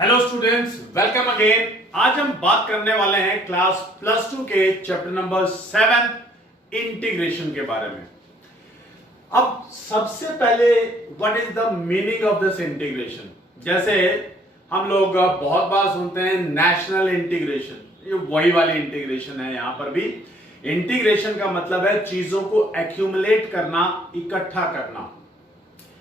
Hello students, welcome again. आज हम बात करने वाले हैं क्लास +2 के चैप्टर नंबर 7 इंटीग्रेशन के बारे में। अब सबसे पहले what is the meaning of this integration. जैसे हम लोग बहुत बार सुनते हैं नेशनल इंटीग्रेशन, ये वही वाली इंटीग्रेशन है। यहां पर भी इंटीग्रेशन का मतलब है चीजों को एक्यूमुलेट करना, इकट्ठा करना।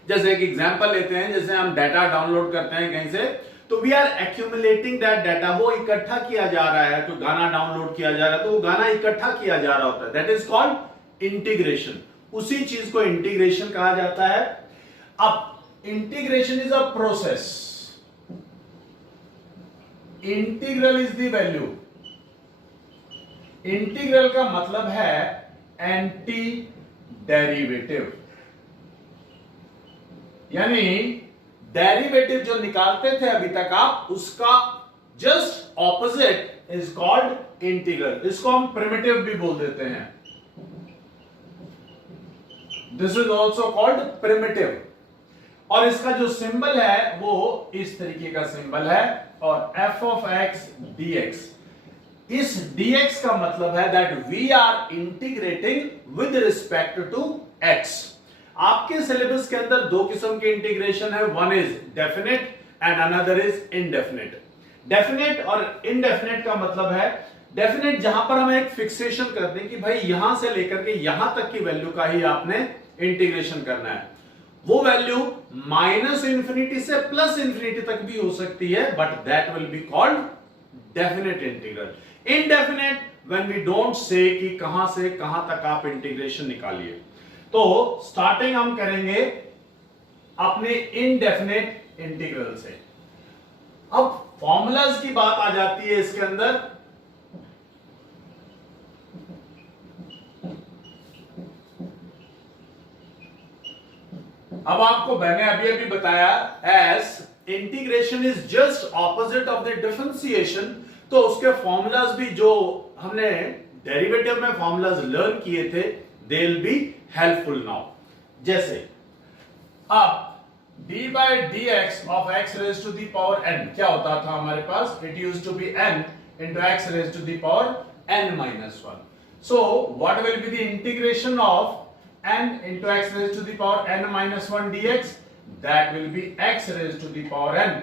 जैसे एक एग्जांपल लेते हैं, जैसे हम डाटा डाउनलोड करते हैं कहीं से, तो we are accumulating that data. वो इकट्ठा किया जा रहा है। तो गाना डाउनलोड किया जा रहा है तो वो गाना इकट्ठा किया जा रहा होता है। That is called integration. उसी चीज को इंटीग्रेशन कहा जाता है। अब integration is a process. Integral is the value. Integral का मतलब है एंटी डेरिवेटिव, यानी डेरिवेटिव जो निकालते थे अभी तक आप, उसका just opposite is called integral. इसको हम प्रिमिटिव भी बोल देते हैं। This is also called primitive. और इसका जो सिंबल है वो इस तरीके का सिंबल है, और f ऑफ x dx। इस dx का मतलब है that we are integrating with respect to x। आपके सिलेबस के अंदर दो किस्म के इंटीग्रेशन है, one is definite and another is indefinite. Definite और इनडेफिनेट का मतलब है, डेफिनेट जहां पर हम एक फिक्सेशन करते हैं कि भाई यहां से लेकर के यहां तक की वैल्यू का ही आपने इंटीग्रेशन करना है। वो वैल्यू -∞ से +∞ तक भी हो सकती है, but that will be called definite integral. Indefinite when we don't say कि कहां से कहां तक आप इंटीग्रेशन निकालिए। तो स्टार्टिंग हम करेंगे अपने इनडेफिनेट इंटीग्रल से। अब फॉर्मूलाज की बात आ जाती है इसके अंदर। अब आपको मैंने अभी अभी बताया, as integration is just opposite of the differentiation, तो उसके फॉर्मूलाज भी जो हमने डेरिवेटिव में फॉर्मूलाज लर्न किए थे, they will be helpful now. जैसे अब d by dx of x raised to the power n क्या होता था हमारे पास, it used to be n into x raised to the power n minus 1. So what will be the integration of n into x raised to the power n minus 1 dx? That will be x raised to the power n.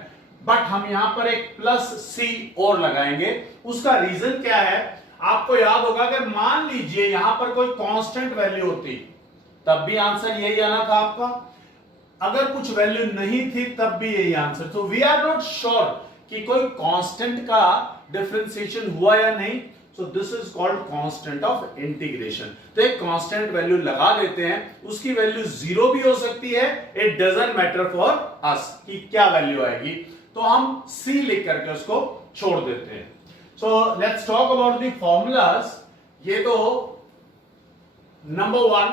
But हम यहां पर एक plus c और लगाएंगे। उसका reason क्या है, आपको याद होगा, अगर मान लीजिए यहां पर कोई कांस्टेंट वैल्यू होती तब भी आंसर यही आना था आपका, अगर कुछ वैल्यू नहीं थी तब भी यही आंसर। तो वी आर नॉट श्योर कि कोई कांस्टेंट का डिफरेंशिएशन हुआ या नहीं, so this is called constant of integration. तो एक कांस्टेंट वैल्यू लगा देते हैं, उसकी वैल्यू 0 भी हो सकती है, it doesn't matter for us कि क्या वैल्यू आएगी, तो हम c लिख करके उसको छोड़ देते हैं। So let's talk about the formulas. ये तो number 1,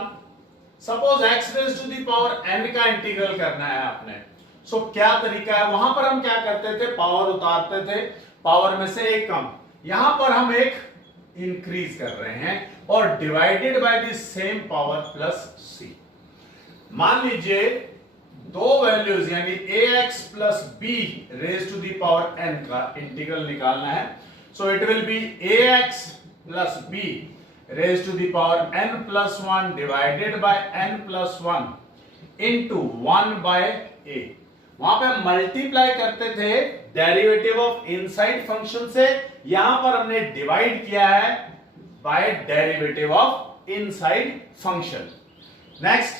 suppose x raised to the power n का इंटीग्रल करना है आपने। सो क्या तरीका है, वहां पर हम क्या करते थे, पावर उतारते थे, पावर में से एक कम, यहां पर हम एक इंक्रीज कर रहे हैं और divided by the same power plus c। मान लीजिए दो वैल्यूज यानी ax plus b raise to the power n का इंटीग्रल निकालना है। So it will be ax plus b raised to the power n plus 1 divided by n plus 1 into 1 by a। वहां पे हम मल्टीप्लाई करते थे derivative of inside function से, यहां पर हमने डिवाइड किया है by derivative of inside function. Next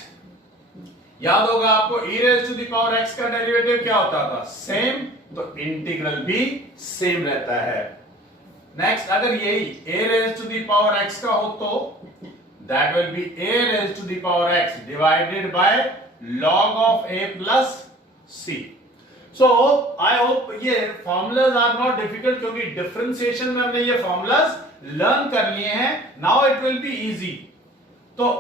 याद होगा आपको, e raised to the power x का डेरिवेटिव क्या होता था, सेम, तो इंटीग्रल भी सेम रहता है। नेक्स्ट, अगर यही a raised to the power x का हो तो that will be a raised to the power x divided by log of a plus c. So I hope ये formulas are not difficult, क्योंकि differentiation में हमने ये formulas लर्न कर लिए हैं। Now it will be easy. तो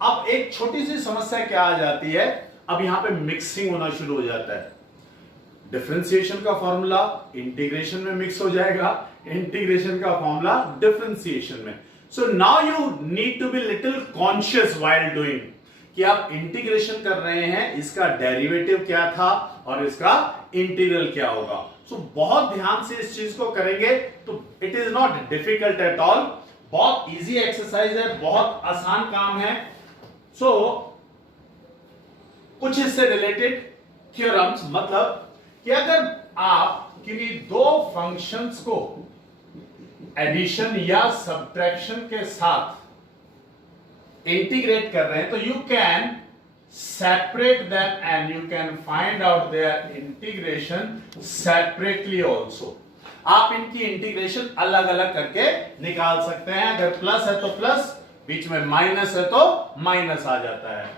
अब एक छोटी सी समस्या क्या आ जाती है, अब यहां पे मिक्सिंग होना शुरू हो जाता है। डिफरेंशिएशन का फॉर्मूला इंटीग्रेशन में मिक्स हो जाएगा, इंटीग्रेशन का फॉर्मूला डिफरेंशिएशन में। So now you need to be little conscious while doing कि आप इंटीग्रेशन कर रहे हैं, इसका डेरिवेटिव क्या था और इसका इंटीग्रल क्या होगा। सो बहुत ध्यान से इस चीज को करेंगे तो it is not difficult at all, बहुत इजी एक्सरसाइज है, बहुत आसान काम है। सो कुछ इससे रिलेटेड थ्योरम्स, मतलब कि अगर आप किन्हीं दो फंक्शंस को एडिशन या सब्ट्रैक्शन के साथ इंटीग्रेट कर रहे हैं तो you can separate them and you can find out their integration separately also. आप इनकी इंटीग्रेशन अलग अलग करके निकाल सकते हैं। अगर प्लस है तो प्लस, बीच में माइनस है तो माइनस आ जाता है।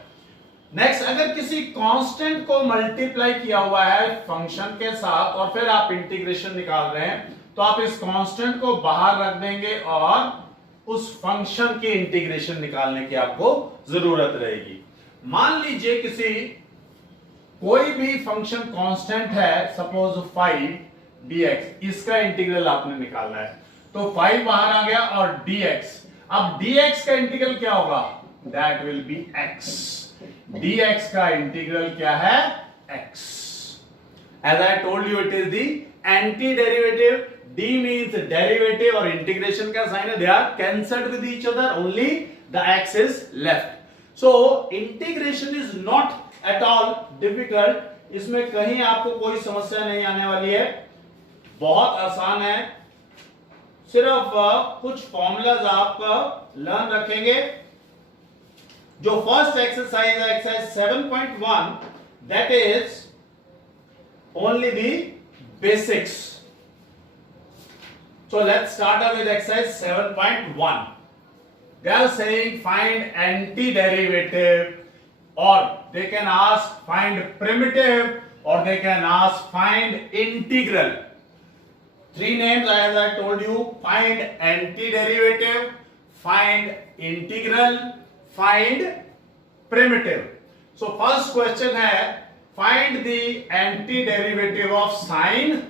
नेक्स्ट, अगर किसी कांस्टेंट को मल्टीप्लाई किया हुआ है फंक्शन के साथ और फिर आप इंटीग्रेशन निकाल रहे हैं तो आप इस कांस्टेंट को बाहर रख देंगे और उस फंक्शन की इंटीग्रेशन निकालने की आपको जरूरत रहेगी। मान लीजिए किसी कोई भी फंक्शन कांस्टेंट है, सपोज 5 dx, इसका इंटीग्रल आपने निकालना है तो 5 बाहर आ गया और dx, अब dx का इंटीग्रल क्या होगा, that will B x। dx का इंटीग्रल क्या है, x। As I told you, it is the anti-derivative. D means derivative और integration का sign है, they are cancelled with each other, only the x is left. So integration is not at all difficult. इसमें कहीं आपको कोई समस्या नहीं आने वाली है, बहुत आसान है। सिर्फ कुछ फॉर्मूलाज आप लर्न रखेंगे। जो फर्स्ट एक्सरसाइज है, exercise 7.1, that is only the basics. So let's start up with exercise 7.1. They are saying find antiderivative, or they can ask find primitive, or they can ask find integral. Three names as I told you: find antiderivative, find integral, find primitive. So first question है find the antiderivative of sin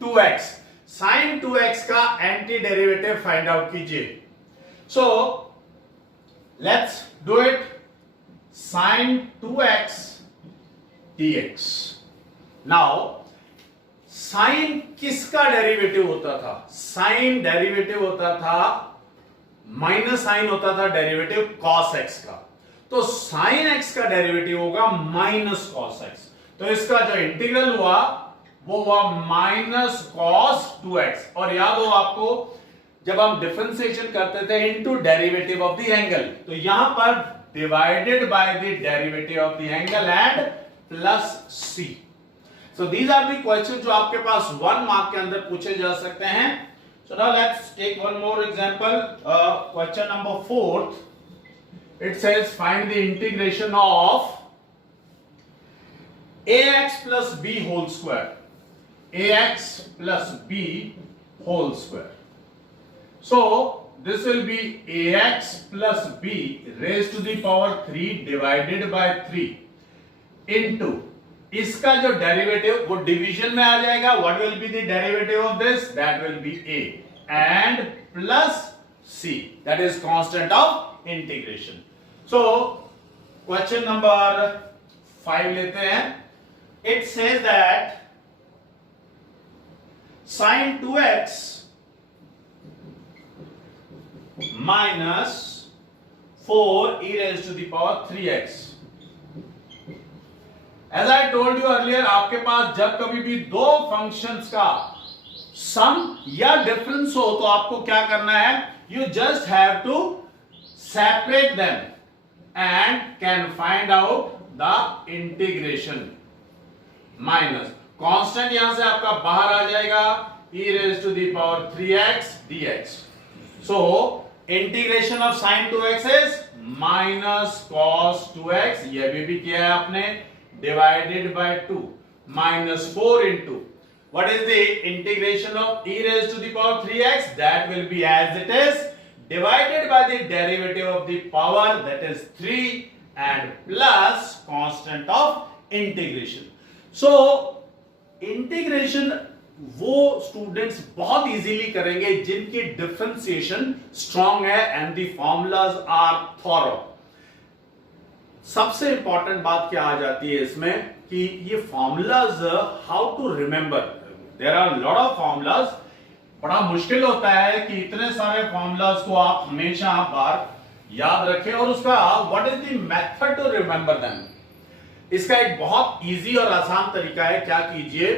2x. sin 2x का antiderivative find out कीजिए। So let's do it. sin 2x dx. Now sin किसका derivative होता था, sin derivative होता था, minus sign होता था डेरिवेटिव cos x का, तो sin x का डेरिवेटिव होगा माइनस cos x। तो इसका जो इंटीग्रल हुआ वो हुआ माइनस cos 2x। और याद हो आपको जब हम डिफरेंशिएशन करते थे into derivative of the angle, तो यहां पर divided by the derivative of the angle and plus c। So these are the question जो आपके पास 1 मार्क के अंदर पूछे जा सकते हैं। So now let's take one more example. Question number 4. It says find the integration of ax plus b whole square. Ax plus b whole square. So this will be ax plus b raised to the power 3 divided by 3 into इसका जो derivative वो division में आ जाएगा। What will be the derivative of this, that will B a and plus c, that is constant of integration. So question number 5 लेते हैं। It says that sin 2x minus 4 e raised to the power 3x। As I told you earlier, आपके पास जब कभी भी दो functions का सम या difference हो तो आपको क्या करना है, you just have to separate them and can find out the integration. Minus constant यहां से आपका बाहर आ जाएगा, e raised to the power 3x dx। So integration of sin 2x is minus cos 2x, ये भी किया है आपने, divided by 2 minus 4 into what is the integration of e raised to the power 3x, that will be as it is divided by the derivative of the power, that is 3 and plus constant of integration। So integration वो students बहुत easily करेंगे जिनकी differentiation strong है and the formulas are thorough. सबसे important बात क्या आ जाती है इसमें कि ये formulas how to remember, there are lot of formulas. बड़ा मुश्किल होता है कि इतने सारे फॉर्मूलाज को आप हमेशा बार याद रखें और उसका what is the method to remember them. इसका एक बहुत इजी और आसान तरीका है। क्या कीजिए,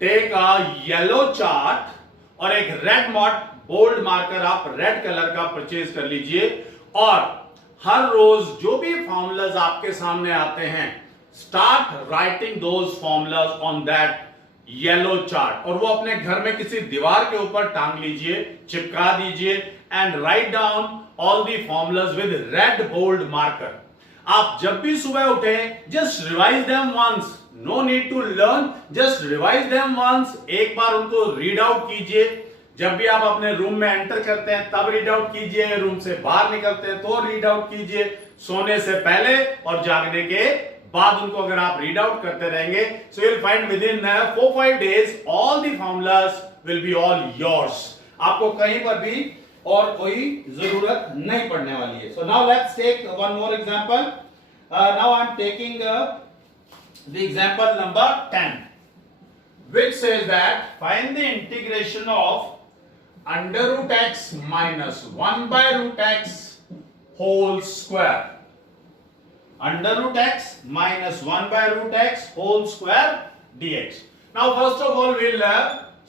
टेक अ येलो चार्ट और एक रेड बोल्ड मार्कर आप रेड कलर का परचेज कर लीजिए और हर रोज जो भी फॉर्मूलाज आपके सामने आते हैं, start writing those formulas on that yellow chart, और वो अपने घर में किसी दीवार के ऊपर टांग लीजिए, चिपका दीजिए and write down all the formulas with red bold marker. आप जब भी सुबह उठे, just revise them once, no need to learn, just revise them once. एक बार उनको रीड आउट कीजिए। जब भी आप अपने रूम में एंटर करते हैं तब रीड आउट कीजिए, रूम से बाहर निकलते हैं तो रीड आउट कीजिए, सोने से पहले और जागने के बाद उनको अगर आप रीड आउट करते रहेंगे, so you will find with in 4-5 days all the formulas will be all yours. आपको कहीं पर भी और कोई जरूरत नहीं पड़ने वाली है। So now let's take one more example. Now I am taking the example number 10 which says that find the integration of under root x minus 1 by root x whole square. Under root x minus 1 by root x whole square dx. Now first of all we'll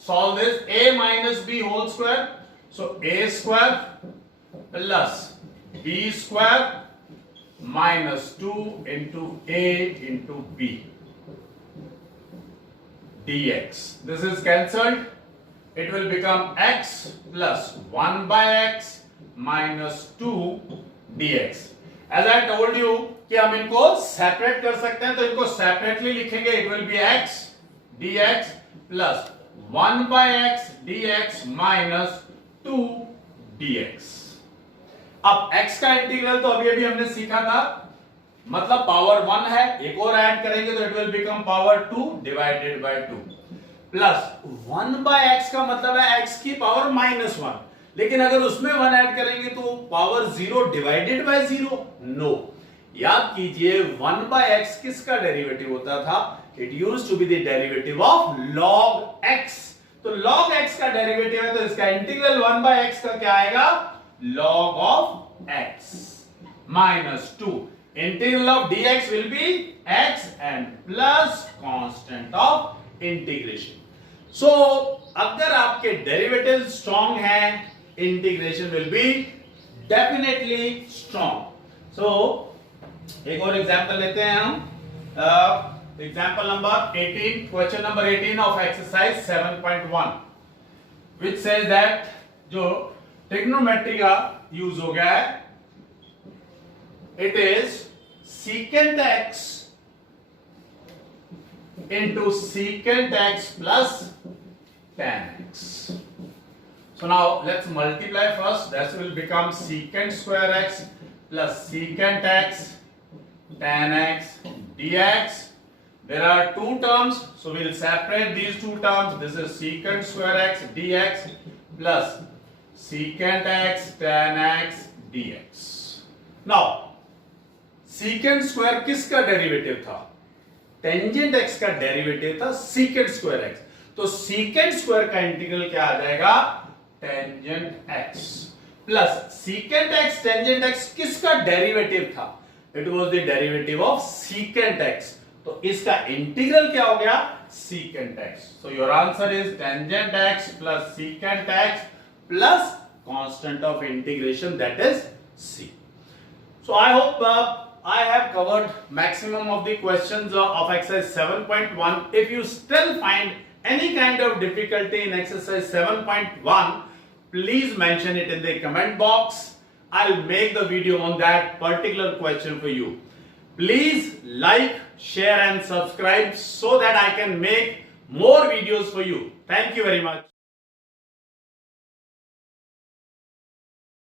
solve this a minus b whole square. So a square plus b square minus 2 into a into b dx. This is cancelled. It will become x plus 1 by x minus 2 dx. As I told you कि हम इनको separate कर सकते हैं, तो इनको separately लिखेंगे। It will be x dx plus 1 by x dx minus 2 dx. अब x का इंटीग्रल तो अभी हमने सीखा था, मतलब पावर 1 है, एक और ऐड करेंगे तो it will become power 2 divided by 2 plus 1 by x का मतलब है x की पावर -1, लेकिन अगर उसमें 1 ऐड करेंगे तो पावर 0 डिवाइडेड बाय 0। नो, याद कीजिए 1 बाय x किसका डेरिवेटिव होता था? It used to be the derivative of log x। तो log x का डेरिवेटिव है तो इसका इंटीग्रल 1 बाय x का क्या आएगा? log of x minus 2। Integral of dx will be x and plus constant of integration. So अगर आपके डेरिवेटिव स्ट्रॉन्ग हैं, integration will be definitely strong. So एक और एग्जांपल लेते हैं हम। Example number 18, question number 18 of exercise 7.1 which says that जो trigonometry का यूज हो गया है, it is secant x into secant x plus tan x. So now let's multiply first. That will become secant square x plus secant x tan x dx. There are two terms, so we'll separate these two terms. This is secant square x dx plus secant x tan x dx. Now secant square किसका derivative था? Tangent x का derivative था secant square x। तो secant square का integral क्या आ जाएगा? Tangent x plus secant x tangent x किसका derivative था? It was the derivative of secant x। तो इसका इंटीग्रल क्या हो गया? secant x। So your answer is tangent x plus secant x plus constant of integration, that is c. So I hope I have covered maximum of the questions of exercise 7.1. If you still find any kind of difficulty in exercise 7.1, please mention it in the comment box. I'll make the video on that particular question for you. Please like, share and subscribe so that I can make more videos for you. Thank you very much.